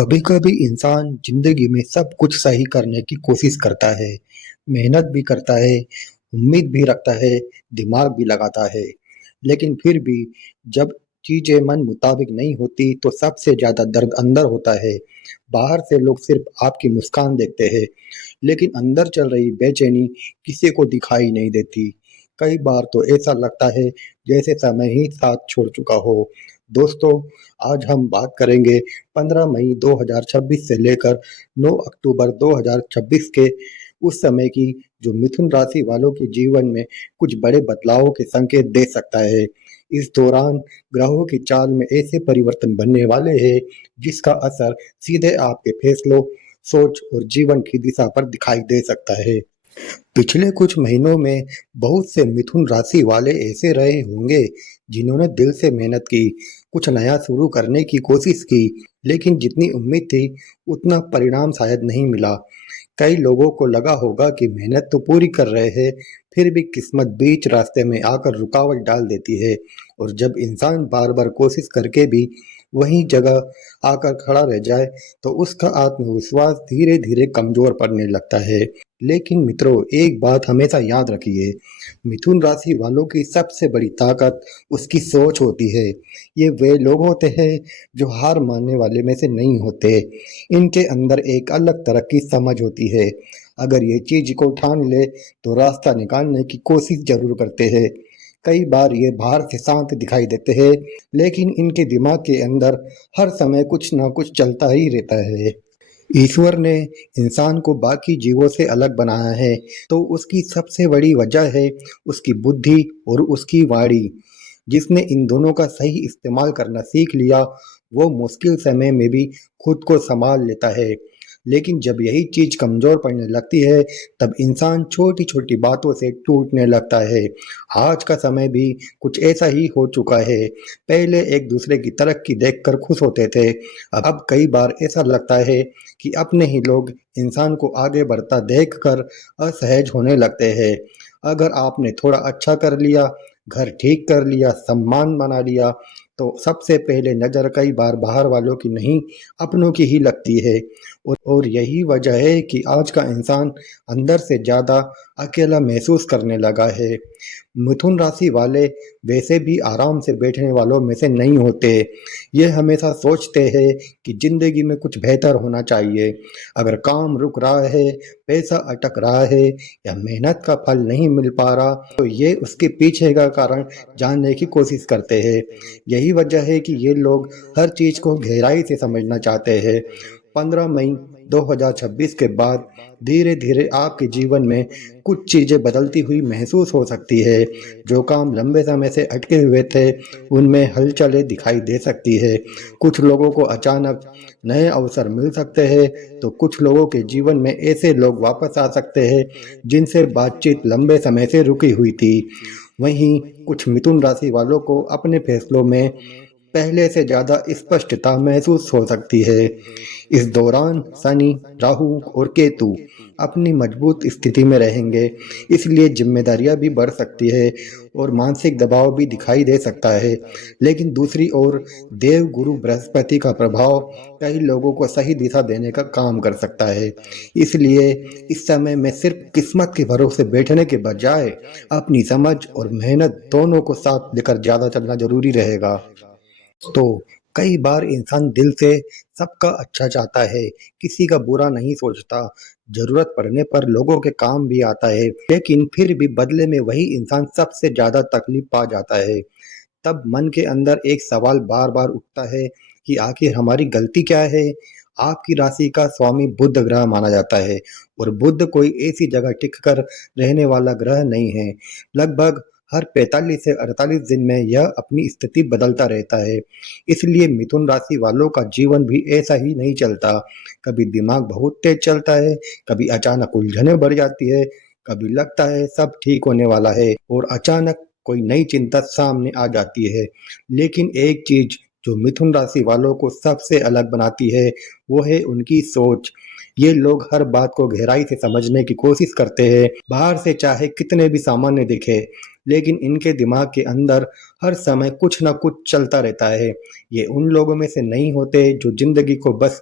कभी कभी इंसान जिंदगी में सब कुछ सही करने की कोशिश करता है, मेहनत भी करता है, उम्मीद भी रखता है, दिमाग भी लगाता है। लेकिन फिर भी जब चीजें मन मुताबिक नहीं होती तो सबसे ज्यादा दर्द अंदर होता है। बाहर से लोग सिर्फ आपकी मुस्कान देखते हैं, लेकिन अंदर चल रही बेचैनी किसी को दिखाई नहीं देती। कई बार तो ऐसा लगता है जैसे समय ही साथ छोड़ चुका हो। दोस्तों, आज हम बात करेंगे 15 मई 2026 से लेकर 9 अक्टूबर 2026 के उस समय की, जो मिथुन राशि वालों के जीवन में कुछ बड़े बदलावों के संकेत दे सकता है। इस दौरान ग्रहों की चाल में ऐसे परिवर्तन बनने वाले हैं जिसका असर सीधे आपके फैसलों, सोच और जीवन की दिशा पर दिखाई दे सकता है। पिछले कुछ महीनों में बहुत से मिथुन राशि वाले ऐसे रहे होंगे जिन्होंने दिल से मेहनत की, कुछ नया शुरू करने की कोशिश की, लेकिन जितनी उम्मीद थी उतना परिणाम शायद नहीं मिला। कई लोगों को लगा होगा कि मेहनत तो पूरी कर रहे हैं, फिर भी किस्मत बीच रास्ते में आकर रुकावट डाल देती है। और जब इंसान बार बार कोशिश करके भी वही जगह आकर खड़ा रह जाए तो उसका आत्मविश्वास धीरे धीरे कमजोर पड़ने लगता है। लेकिन मित्रों, एक बात हमेशा याद रखिए, मिथुन राशि वालों की सबसे बड़ी ताकत उसकी सोच होती है। ये वे लोग होते हैं जो हार मानने वाले में से नहीं होते। इनके अंदर एक अलग तरह की समझ होती है। अगर ये चीज को ठान ले तो रास्ता निकालने की कोशिश जरूर करते हैं। कई बार ये बाहर से शांत दिखाई देते हैं, लेकिन इनके दिमाग के अंदर हर समय कुछ ना कुछ चलता ही रहता है। ईश्वर ने इंसान को बाकी जीवों से अलग बनाया है, तो उसकी सबसे बड़ी वजह है उसकी बुद्धि और उसकी वाणी। जिसने इन दोनों का सही इस्तेमाल करना सीख लिया, वो मुश्किल समय में भी खुद को संभाल लेता है। लेकिन जब यही चीज कमजोर पड़ने लगती है, तब इंसान छोटी छोटी बातों से टूटने लगता है। आज का समय भी कुछ ऐसा ही हो चुका है। पहले एक दूसरे की तरक्की देखकर खुश होते थे, अब कई बार ऐसा लगता है कि अपने ही लोग इंसान को आगे बढ़ता देखकर असहज होने लगते हैं। अगर आपने थोड़ा अच्छा कर लिया, घर ठीक कर लिया, सम्मान बना लिया, तो सबसे पहले नजर कई बार बाहर वालों की नहीं, अपनों की ही लगती है। और यही वजह है कि आज का इंसान अंदर से ज्यादा अकेला महसूस करने लगा है। मिथुन राशि वाले वैसे भी आराम से बैठने वालों में से नहीं होते। ये हमेशा सोचते हैं कि जिंदगी में कुछ बेहतर होना चाहिए। अगर काम रुक रहा है, पैसा अटक रहा है या मेहनत का फल नहीं मिल पा रहा, तो ये उसके पीछे का कारण जानने की कोशिश करते हैं। यही वजह है कि ये लोग हर चीज को गहराई से समझना चाहते हैं। 15 मई 2026 के बाद धीरे धीरे आपके जीवन में कुछ चीजें बदलती हुई महसूस हो सकती है। जो काम लंबे समय से अटके हुए थे, उनमें हलचलें दिखाई दे सकती है। कुछ लोगों को अचानक नए अवसर मिल सकते हैं, तो कुछ लोगों के जीवन में ऐसे लोग वापस आ सकते हैं जिनसे बातचीत लंबे समय से रुकी हुई थी। वहीं कुछ मिथुन राशि वालों को अपने फैसलों में पहले से ज्यादा स्पष्टता महसूस हो सकती है। इस दौरान शनि, राहु और केतु अपनी मजबूत स्थिति में रहेंगे, इसलिए जिम्मेदारियां भी बढ़ सकती है और मानसिक दबाव भी दिखाई दे सकता है। लेकिन दूसरी ओर देव गुरु बृहस्पति का प्रभाव कई लोगों को सही दिशा देने का काम कर सकता है। इसलिए इस समय में सिर्फ किस्मत के भरोसे बैठने के बजाय अपनी समझ और मेहनत दोनों को साथ लेकर ज्यादा चलना जरूरी रहेगा। तो कई बार इंसान दिल से सबका अच्छा चाहता है, किसी का बुरा नहीं सोचता, जरूरत पड़ने पर लोगों के काम भी आता है, लेकिन फिर भी बदले में वही इंसान सबसे ज्यादा तकलीफ पा जाता है। तब मन के अंदर एक सवाल बार बार उठता है कि आखिर हमारी गलती क्या है। आपकी राशि का स्वामी बुध ग्रह माना जाता है, और बुध कोई ऐसी जगह टिक कर रहने वाला ग्रह नहीं है। लगभग हर 45 से 48 दिन में यह अपनी स्थिति बदलता रहता है। इसलिए मिथुन राशि वालों का जीवन भी ऐसा ही नहीं चलता। कभी दिमाग बहुत तेज चलता है, कभी अचानक उलझने बढ़ जाती है, कभी लगता है सब ठीक होने वाला है और अचानक कोई नई चिंता सामने आ जाती है। लेकिन एक चीज जो मिथुन राशि वालों को सबसे अलग बनाती है, वो है उनकी सोच। ये लोग हर बात को गहराई से समझने की कोशिश करते हैं। बाहर से चाहे कितने भी सामान्य दिखे, लेकिन इनके दिमाग के अंदर हर समय कुछ ना कुछ चलता रहता है। ये उन लोगों में से नहीं होते जो ज़िंदगी को बस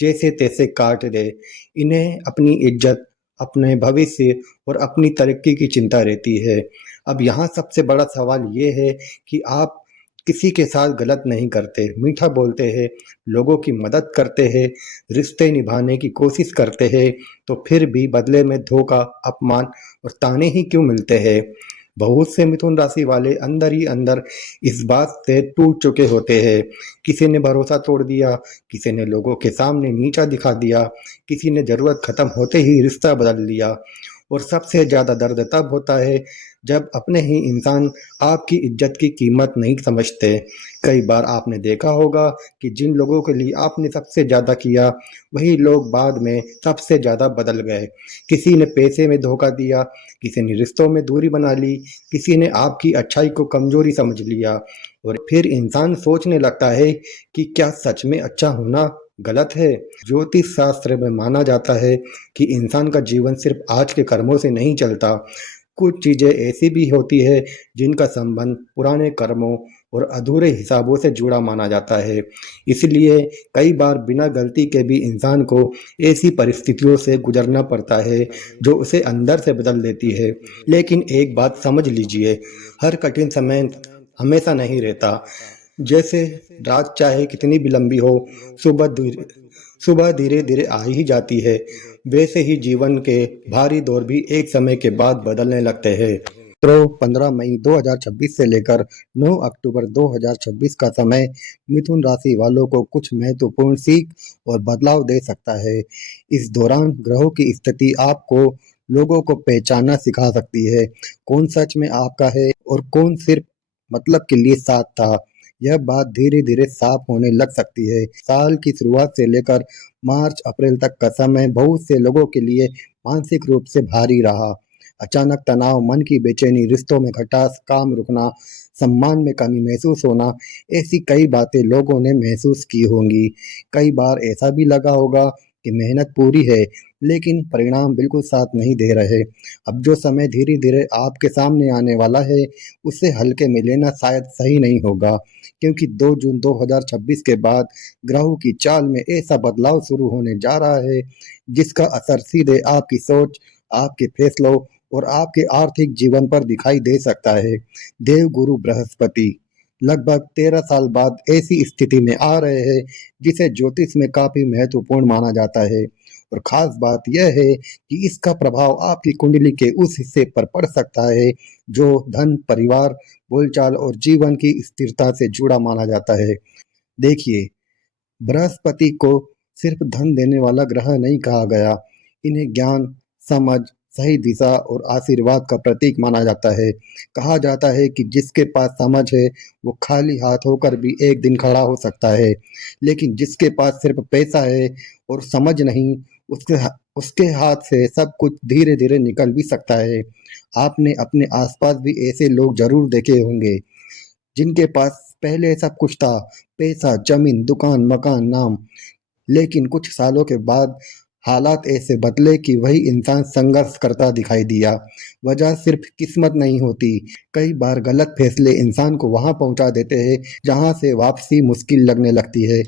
जैसे-तैसे काट दें। इन्हें अपनी इज़्ज़त, अपने भविष्य और अपनी तरक्की की चिंता रहती है। अब यहाँ सबसे बड़ा सवाल ये है कि आप किसी के साथ गलत नहीं करते, मीठा बोलते हैं, लोगों की मदद करते हैं, रिश्ते निभाने की कोशिश करते हैं, तो फिर भी बदले में धोखा, अपमान और ताने ही क्यों मिलते हैं? बहुत से मिथुन राशि वाले अंदर ही अंदर इस बात से टूट चुके होते हैं। किसी ने भरोसा तोड़ दिया, किसी ने लोगों के सामने नीचा दिखा दिया, किसी ने ज़रूरत ख़त्म होते ही रिश्ता बदल लिया। और सबसे ज़्यादा दर्द तब होता है जब अपने ही इंसान आपकी इज़्ज़त की कीमत नहीं समझते। कई बार आपने देखा होगा कि जिन लोगों के लिए आपने सबसे ज़्यादा किया, वही लोग बाद में सबसे ज़्यादा बदल गए। किसी ने पैसे में धोखा दिया, किसी ने रिश्तों में दूरी बना ली, किसी ने आपकी अच्छाई को कमज़ोरी समझ लिया और फिर इंसान सोचने लगता है कि क्या सच में अच्छा होना गलत है? ज्योतिष शास्त्र में माना जाता है कि इंसान का जीवन सिर्फ आज के कर्मों से नहीं चलता। कुछ चीज़ें ऐसी भी होती है जिनका संबंध पुराने कर्मों और अधूरे हिसाबों से जुड़ा माना जाता है। इसलिए कई बार बिना गलती के भी इंसान को ऐसी परिस्थितियों से गुजरना पड़ता है जो उसे अंदर से बदल देती है। लेकिन एक बात समझ लीजिए, हर कठिन समय हमेशा नहीं रहता। जैसे रात चाहे कितनी भी लंबी हो, सुबह धीरे-धीरे आ ही जाती है। वैसे ही जीवन के भारी दौर भी एक समय के बाद बदलने लगते हैं। तो 15 मई 2026 से लेकर 9 अक्टूबर 2026 का समय मिथुन राशि वालों को कुछ महत्वपूर्ण सीख और बदलाव दे सकता है। इस दौरान ग्रहों की स्थिति आपको लोगों को पहचानना सिखा सकती है, कौन सच में आपका है और कौन सिर्फ मतलब के लिए साथ था। यह बात धीरे-धीरे साफ होने लग सकती है। साल की शुरुआत से लेकर मार्च अप्रैल तक का समय बहुत से लोगों के लिए मानसिक रूप से भारी रहा। अचानक तनाव, मन की बेचैनी, रिश्तों में खटास, काम रुकना, सम्मान में कमी महसूस होना, ऐसी कई बातें लोगों ने महसूस की होंगी। कई बार ऐसा भी लगा होगा कि मेहनत पूरी है, लेकिन परिणाम बिल्कुल साथ नहीं दे रहे। अब जो समय धीरे-धीरे आपके सामने आने वाला है, उसे हल्के में लेना शायद सही नहीं होगा, क्योंकि 2 जून 2026 के बाद ग्रहों की चाल में ऐसा बदलाव शुरू होने जा रहा है, जिसका असर सीधे आपकी सोच, आपके फैसलों और आपके आर्थिक जीवन पर दिखाई दे सकता है। देवगुरु बृहस्पति लगभग 13 साल बाद ऐसी स्थिति में आ रहे हैं जिसे ज्योतिष में काफी महत्वपूर्ण माना जाता है। और खास बात यह है कि इसका प्रभाव आपकी कुंडली के उस हिस्से पर पड़ सकता है जो धन, परिवार, बोलचाल और जीवन की स्थिरता से जुड़ा माना जाता है। देखिए, बृहस्पति को सिर्फ धन देने वाला ग्रह नहीं कहा गया। इन्हें ज्ञान, समझ, सही दिशा और आशीर्वाद का प्रतीक माना जाता है। कहा जाता है कि जिसके पास समझ है, वो खाली हाथ होकर भी एक दिन खड़ा हो सकता है, लेकिन जिसके पास सिर्फ पैसा है और समझ नहीं, उसके हाथ से सब कुछ धीरे-धीरे निकल भी सकता है। आपने अपने आसपास भी ऐसे लोग ज़रूर देखे होंगे जिनके पास पहले सब कुछ था, पैसा, ज़मीन, दुकान, मकान, नाम, लेकिन कुछ सालों के बाद हालात ऐसे बदले कि वही इंसान संघर्ष करता दिखाई दिया। वजह सिर्फ किस्मत नहीं होती, कई बार गलत फैसले इंसान को वहाँ पहुँचा देते हैं जहाँ से वापसी मुश्किल लगने लगती है।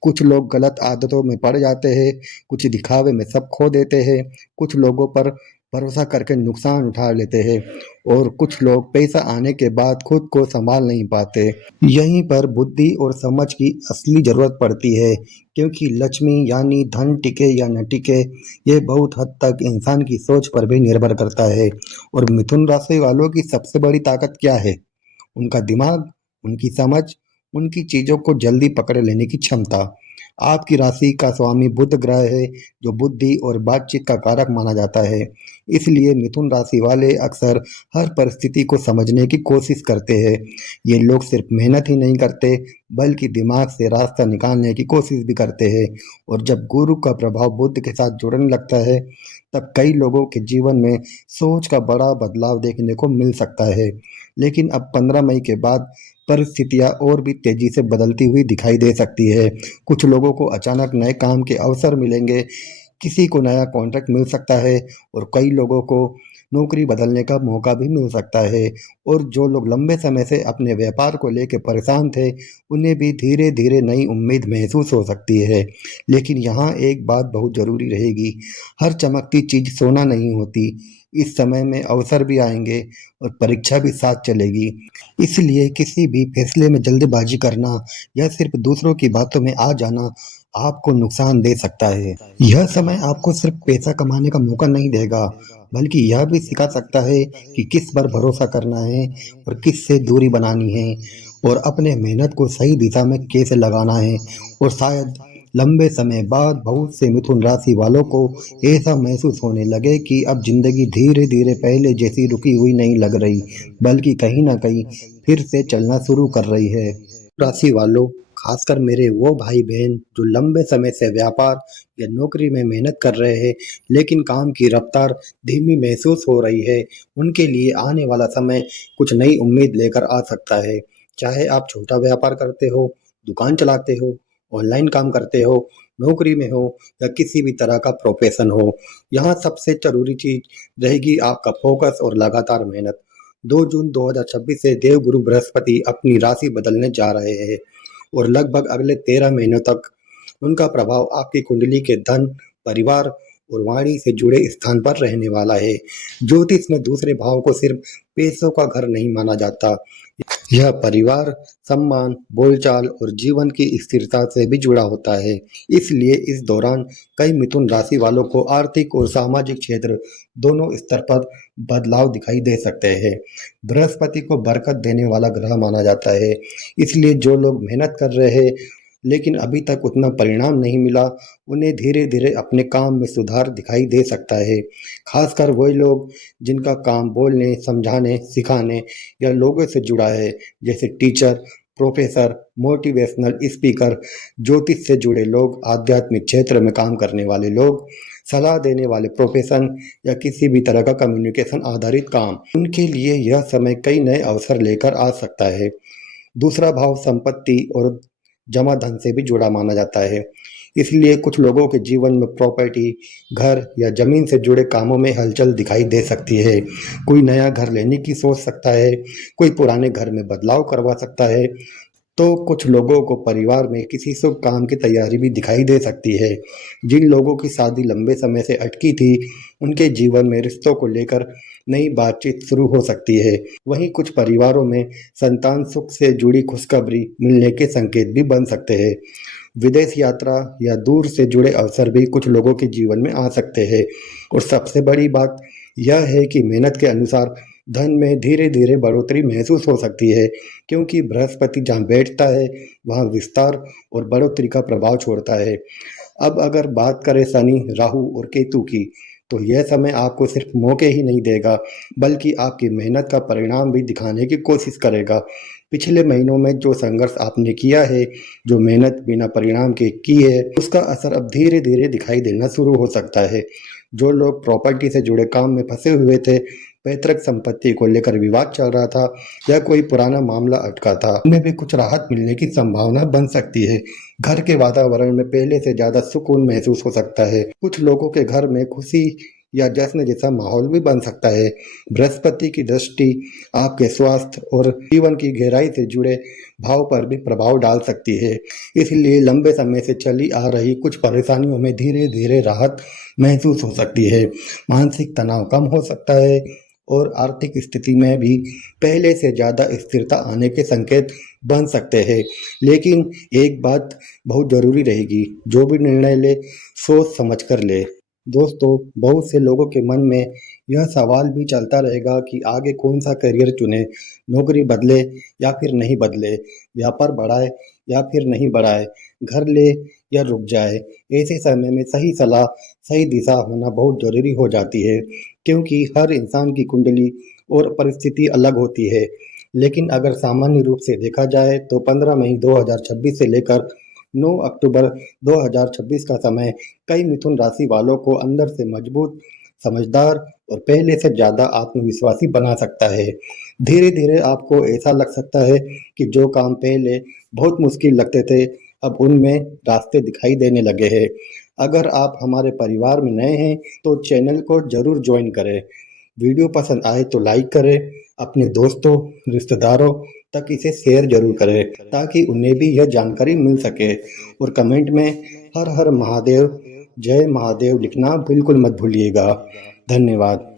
कुछ लोग गलत आदतों में पड़ जाते हैं, कुछ दिखावे में सब खो देते हैं, कुछ लोगों पर भरोसा करके नुकसान उठा लेते हैं और कुछ लोग पैसा आने के बाद खुद को संभाल नहीं पाते। यहीं पर बुद्धि और समझ की असली ज़रूरत पड़ती है, क्योंकि लक्ष्मी यानी धन टिके या न टिके, ये बहुत हद तक इंसान की सोच पर भी निर्भर करता है। और मिथुन राशि वालों की सबसे बड़ी ताकत क्या है? उनका दिमाग, उनकी समझ, उनकी चीज़ों को जल्दी पकड़ लेने की क्षमता। आपकी राशि का स्वामी बुध ग्रह है, जो बुद्धि और बातचीत का कारक माना जाता है। इसलिए मिथुन राशि वाले अक्सर हर परिस्थिति को समझने की कोशिश करते हैं। ये लोग सिर्फ मेहनत ही नहीं करते, बल्कि दिमाग से रास्ता निकालने की कोशिश भी करते हैं। और जब गुरु का प्रभाव बुध के साथ जुड़ने लगता है, तब कई लोगों के जीवन में सोच का बड़ा बदलाव देखने को मिल सकता है। लेकिन अब 15 मई के बाद परिस्थितियां और भी तेजी से बदलती हुई दिखाई दे सकती है। कुछ लोगों को अचानक नए काम के अवसर मिलेंगे, किसी को नया कॉन्ट्रैक्ट मिल सकता है और कई लोगों को नौकरी बदलने का मौका भी मिल सकता है। और जो लोग लंबे समय से अपने व्यापार को लेकर परेशान थे, उन्हें भी धीरे धीरे नई उम्मीद महसूस हो सकती है। लेकिन यहाँ एक बात बहुत ज़रूरी रहेगी, हर चमकती चीज़ सोना नहीं होती। इस समय में अवसर भी आएंगे और परीक्षा भी साथ चलेगी। इसलिए किसी भी फैसले में जल्दबाजी करना या सिर्फ दूसरों की बातों में आ जाना आपको नुकसान दे सकता है। यह समय आपको सिर्फ पैसा कमाने का मौका नहीं देगा, बल्कि यह भी सिखा सकता है कि किस पर भरोसा करना है और किस से दूरी बनानी है, और अपने मेहनत को सही दिशा में कैसे लगाना है। और शायद लंबे समय बाद बहुत से मिथुन राशि वालों को ऐसा महसूस होने लगे कि अब जिंदगी धीरे धीरे पहले जैसी रुकी हुई नहीं लग रही, बल्कि कहीं ना कहीं फिर से चलना शुरू कर रही है। राशि वालों, खासकर मेरे वो भाई बहन जो लंबे समय से व्यापार या नौकरी में मेहनत कर रहे हैं, लेकिन काम की रफ्तार धीमी महसूस हो रही है, उनके लिए आने वाला समय कुछ नई उम्मीद लेकर आ सकता है। चाहे आप छोटा व्यापार करते हो, दुकान चलाते हो, ऑनलाइन काम करते हो, नौकरी में हो या किसी भी तरह का प्रोफेशन हो, यहाँ सबसे जरूरी चीज रहेगी आपका फोकस और लगातार मेहनत। 2 जून 2026 से देवगुरु बृहस्पति अपनी राशि बदलने जा रहे हैं और लगभग अगले 13 महीनों तक उनका प्रभाव आपकी कुंडली के धन, परिवार और वाणी से जुड़े स्थान पर रहने वाला है। ज्योतिष में दूसरे भाव को सिर्फ पैसों का घर नहीं माना जाता, यह परिवार, सम्मान, बोलचाल और जीवन की स्थिरता से भी जुड़ा होता है। इसलिए इस दौरान कई मिथुन राशि वालों को आर्थिक और सामाजिक क्षेत्र दोनों स्तर पर बदलाव दिखाई दे सकते हैं। बृहस्पति को बरकत देने वाला ग्रह माना जाता है, इसलिए जो लोग मेहनत कर रहे हैं लेकिन अभी तक उतना परिणाम नहीं मिला, उन्हें धीरे धीरे अपने काम में सुधार दिखाई दे सकता है। खासकर वही लोग जिनका काम बोलने, समझाने, सिखाने या लोगों से जुड़ा है, जैसे टीचर, प्रोफेसर, मोटिवेशनल स्पीकर, ज्योतिष से जुड़े लोग, आध्यात्मिक क्षेत्र में काम करने वाले लोग, सलाह देने वाले प्रोफेशन या किसी भी तरह का कम्युनिकेशन आधारित काम, उनके लिए यह समय कई नए अवसर लेकर आ सकता है। दूसरा भाव संपत्ति और जमा धन से भी जुड़ा माना जाता है, इसलिए कुछ लोगों के जीवन में प्रॉपर्टी, घर या जमीन से जुड़े कामों में हलचल दिखाई दे सकती है। कोई नया घर लेने की सोच सकता है, कोई पुराने घर में बदलाव करवा सकता है, तो कुछ लोगों को परिवार में किसी शुभ काम की तैयारी भी दिखाई दे सकती है। जिन लोगों की शादी लंबे समय से अटकी थी, उनके जीवन में रिश्तों को लेकर नई बातचीत शुरू हो सकती है। वहीं कुछ परिवारों में संतान सुख से जुड़ी खुशखबरी मिलने के संकेत भी बन सकते हैं। विदेश यात्रा या दूर से जुड़े अवसर भी कुछ लोगों के जीवन में आ सकते हैं। और सबसे बड़ी बात यह है कि मेहनत के अनुसार धन में धीरे धीरे बढ़ोतरी महसूस हो सकती है, क्योंकि बृहस्पति जहाँ बैठता है वहाँ विस्तार और बढ़ोतरी का प्रभाव छोड़ता है। अब अगर बात करें शनि, राहु और केतु की, तो यह समय आपको सिर्फ मौके ही नहीं देगा, बल्कि आपकी मेहनत का परिणाम भी दिखाने की कोशिश करेगा। पिछले महीनों में जो संघर्ष आपने किया है, जो मेहनत बिना परिणाम के की है, उसका असर अब धीरे धीरे दिखाई देना शुरू हो सकता है। जो लोग प्रॉपर्टी से जुड़े काम में फंसे हुए थे, पैतृक संपत्ति को लेकर विवाद चल रहा था या कोई पुराना मामला अटका था, उन्हें भी कुछ राहत मिलने की संभावना बन सकती है। घर के वातावरण में पहले से ज्यादा सुकून महसूस हो सकता है। कुछ लोगों के घर में खुशी या जश्न जैसा माहौल भी बन सकता है। बृहस्पति की दृष्टि आपके स्वास्थ्य और जीवन की गहराई से जुड़े भाव पर भी प्रभाव डाल सकती है, इसलिए लंबे समय से चली आ रही कुछ परेशानियों में धीरे धीरे राहत महसूस हो सकती है। मानसिक तनाव कम हो सकता है और आर्थिक स्थिति में भी पहले से ज़्यादा स्थिरता आने के संकेत बन सकते हैं। लेकिन एक बात बहुत ज़रूरी रहेगी, जो भी निर्णय ले सोच समझ कर ले। दोस्तों, बहुत से लोगों के मन में यह सवाल भी चलता रहेगा कि आगे कौन सा करियर चुने, नौकरी बदले या फिर नहीं बदले, व्यापार बढ़ाए या फिर नहीं बढ़ाए, घर ले या रुक जाए। ऐसे समय में सही सलाह, सही दिशा होना बहुत जरूरी हो जाती है, क्योंकि हर इंसान की कुंडली और परिस्थिति अलग होती है। लेकिन अगर सामान्य रूप से देखा जाए तो 15 मई 2026 से लेकर 9 अक्टूबर 2026 का समय कई मिथुन राशि वालों को अंदर से मजबूत, समझदार और पहले से ज़्यादा आत्मविश्वासी बना सकता है। धीरे धीरे आपको ऐसा लग सकता है कि जो काम पहले बहुत मुश्किल लगते थे, अब उनमें रास्ते दिखाई देने लगे हैं। अगर आप हमारे परिवार में नए हैं तो चैनल को जरूर ज्वाइन करें। वीडियो पसंद आए तो लाइक करें, अपने दोस्तों, रिश्तेदारों तक इसे शेयर जरूर करें ताकि उन्हें भी यह जानकारी मिल सके। और कमेंट में हर हर महादेव, जय महादेव लिखना बिल्कुल मत भूलिएगा। धन्यवाद।